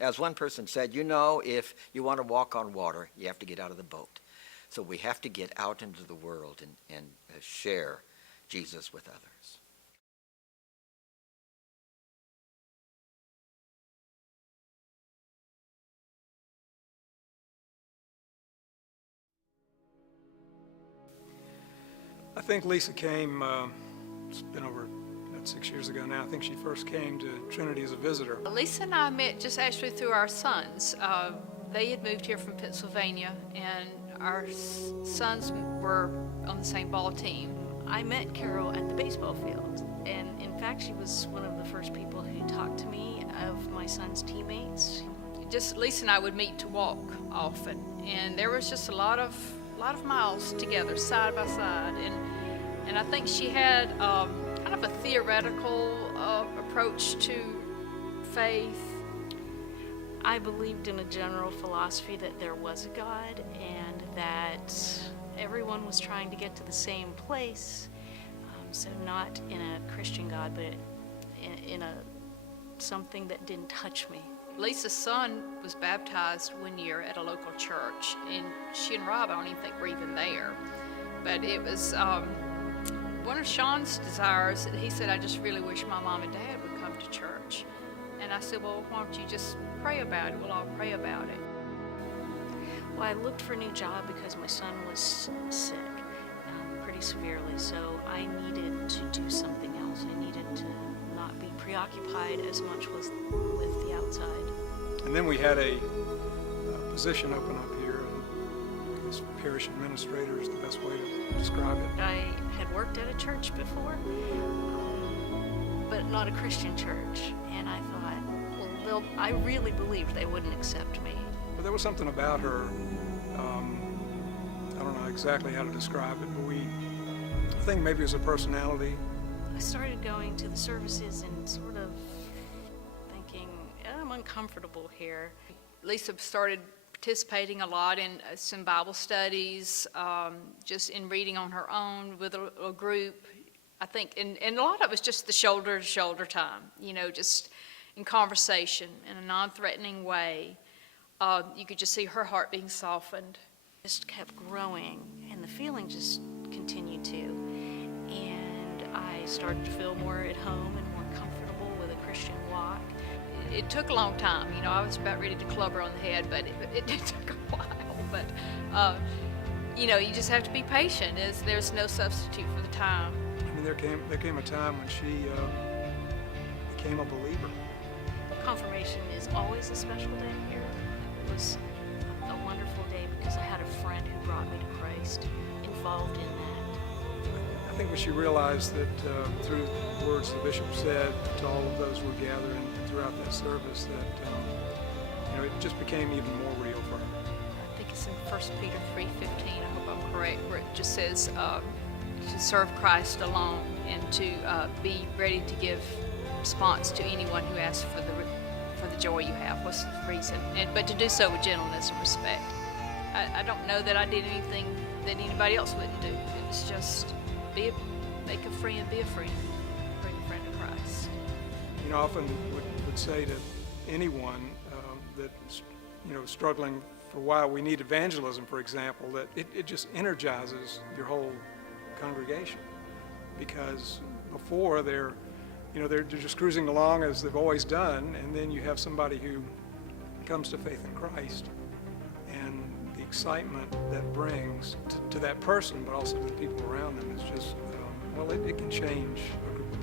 As one person said, you know, if you want to walk on water, you have to get out of the boat. So we have to get out into the world and share Jesus with others. I think Lisa came, it's been over 6 years ago now. I think she first came to Trinity as a visitor. Lisa and I met just actually through our sons. They had moved here from Pennsylvania, and our sons were on the same ball team. I met Carol at the baseball field, and in fact, she was one of the first people who talked to me of my son's teammates. Just Lisa and I would meet to walk often, and there was just a lot of miles together, side by side, and I think she had kind of a theoretical approach to faith. I believed in a general philosophy that there was a God and that everyone was trying to get to the same place. So not in a Christian God, but in a something that didn't touch me. Lisa's son was baptized one year at a local church, and she and Rob, I don't even think were even there. But it was one of Sean's desires. He said, I just really wish my mom and dad would come to church. And I said, well, why don't you just pray about it? We'll all pray about it. Well, I looked for a new job because my son was sick pretty severely, so I needed to do something else. I needed to not be preoccupied as much with the outside. And then we had a position open up here, and as parish administrator is the best way to describe it. I had worked at a church before, but not a Christian church, and I thought, well, I really believed they wouldn't accept me. But there was something about her, I don't know exactly how to describe it, but I think maybe it was a personality. I started going to the services and sort of thinking, I'm uncomfortable here. Lisa started participating a lot in some Bible studies, just in reading on her own with a group. I think, and a lot of it was just the shoulder-to-shoulder time, just in conversation in a non-threatening way. You could just see her heart being softened. Just kept growing, and the feeling just continued to. And I started to feel more at home and more comfortable with a Christian walk. It took a long time. I was about ready to club her on the head, but it took a while. But, you just have to be patient. There's no substitute for the time. I mean, there came a time when she became a believer. Confirmation is always a special day here. It was a wonderful day because I had a friend who brought me to Christ, involved in that. I think when she realized that through the words the bishop said to all of those who were gathering throughout that service, that it just became even more real for her. I think it's in 1 Peter 3:15, I hope I'm correct, where it just says to serve Christ alone and to be ready to give response to anyone who asks for the joy you have. What's the reason? But to do so with gentleness and respect. I don't know that I did anything that anybody else wouldn't do. It was just make a friend, be a friend, bring a friend to Christ. I often would say to anyone that's struggling for why we need evangelism, for example, that it just energizes your whole congregation, because before they're just cruising along as they've always done, and then you have somebody who comes to faith in Christ, and the excitement that brings to that person, but also to the people around them is just, it can change a group of